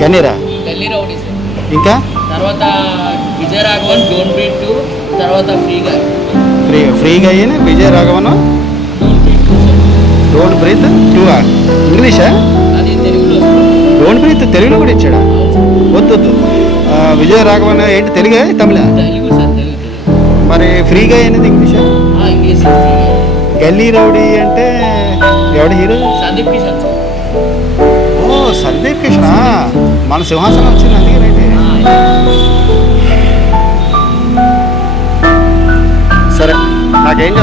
గన్నీరా గల్లీ rowdy sir. ఇంకా తర్వాత విజయరాఘవన్ డోంట్ బ్రీత్ 2, తర్వాత ఫ్రీగా ఫ్రీగా అయిన Vijaya Raghavan don't breathe 2 sir. Don't breathe 2 ఇంగ్లీషా? అది తెలుగులో డోంట్ బ్రీత్ తెలుగులో కూడా ఇచ్చాడా? వద్దు విజయ రాఘవన్ ఏంటి తెలుగే తమిళ? తెలుగు సార్, తెలుగు. మరి ఫ్రీగా అయినది ఇంగ్లీషా? English sir. గల్లీ రౌడీ అంటే ఎవడు hero? Sundeep Kishan sir. Oh Sundeep Kishan మన సింహాసనం వచ్చింది అందుకే రైతే. సరే నాకేం